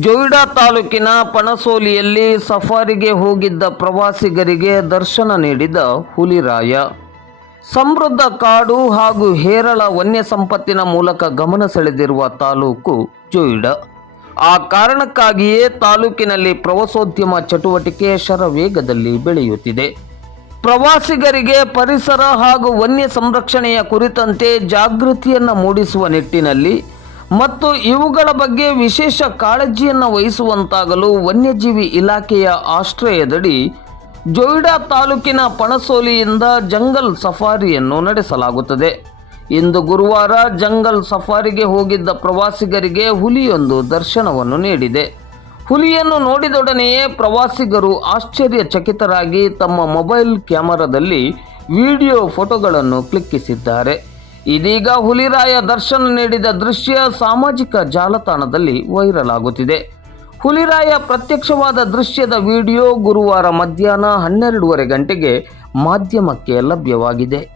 ಜೊಯ್ಡಾ ತಾಲೂಕಿನ ಪಣಸೋಲಿಯಲ್ಲಿ ಸಫಾರಿಗೆ ಹೋಗಿದ್ದ ಪ್ರವಾಸಿಗರಿಗೆ ದರ್ಶನ ನೀಡಿದ ಹುಲಿರಾಯ. ಸಮೃದ್ಧ ಕಾಡು ಹಾಗೂ ಹೇರಳ ವನ್ಯ ಸಂಪತ್ತಿನ ಮೂಲಕ ಗಮನ ಸೆಳೆದಿರುವ ತಾಲೂಕು ಜೋಯಿಡಾ. ಆ ಕಾರಣಕ್ಕಾಗಿಯೇ ತಾಲೂಕಿನಲ್ಲಿ ಪ್ರವಾಸೋದ್ಯಮ ಚಟುವಟಿಕೆ ಶರವೇಗದಲ್ಲಿ ಬೆಳೆಯುತ್ತಿದೆ. ಪ್ರವಾಸಿಗರಿಗೆ ಪರಿಸರ ಹಾಗೂ ವನ್ಯ ಸಂರಕ್ಷಣೆಯ ಕುರಿತಂತೆ ಜಾಗೃತಿಯನ್ನು ಮೂಡಿಸುವ ನಿಟ್ಟಿನಲ್ಲಿ ಮತ್ತು ಇವುಗಳ ಬಗ್ಗೆ ವಿಶೇಷ ಕಾಳಜಿಯನ್ನು ವಹಿಸುವಂತಾಗಲು ವನ್ಯಜೀವಿ ಇಲಾಖೆಯ ಆಶ್ರಯದಡಿ ಜೊಯ್ಡಾ ತಾಲೂಕಿನ ಪಣಸೋಲಿಯಿಂದ ಜಂಗಲ್ ಸಫಾರಿಯನ್ನು ನಡೆಸಲಾಗುತ್ತದೆ. ಇಂದು ಗುರುವಾರ ಜಂಗಲ್ ಸಫಾರಿಗೆ ಹೋಗಿದ್ದ ಪ್ರವಾಸಿಗರಿಗೆ ಹುಲಿಯೊಂದು ದರ್ಶನವನ್ನು ನೀಡಿದೆ. ಹುಲಿಯನ್ನು ನೋಡಿದೊಡನೆಯೇ ಪ್ರವಾಸಿಗರು ಆಶ್ಚರ್ಯಚಕಿತರಾಗಿ ತಮ್ಮ ಮೊಬೈಲ್ ಕ್ಯಾಮರಾದಲ್ಲಿ ವಿಡಿಯೋ ಫೋಟೋಗಳನ್ನು ಕ್ಲಿಕ್ಕಿಸಿದ್ದಾರೆ. ಇದೀಗ ಹುಲಿರಾಯ ದರ್ಶನ ನೀಡಿದ ದೃಶ್ಯ ಸಾಮಾಜಿಕ ಜಾಲತಾಣದಲ್ಲಿ ವೈರಲ್ ಆಗುತ್ತಿದೆ ಹುಲಿರಾಯ ಪ್ರತ್ಯಕ್ಷವಾದ ದೃಶ್ಯದ ವಿಡಿಯೋ ಗುರುವಾರ ಮಧ್ಯಾಹ್ನ ಹನ್ನೆರಡೂವರೆ ಗಂಟೆಗೆ ಮಾಧ್ಯಮಕ್ಕೆ ಲಭ್ಯವಾಗಿದೆ.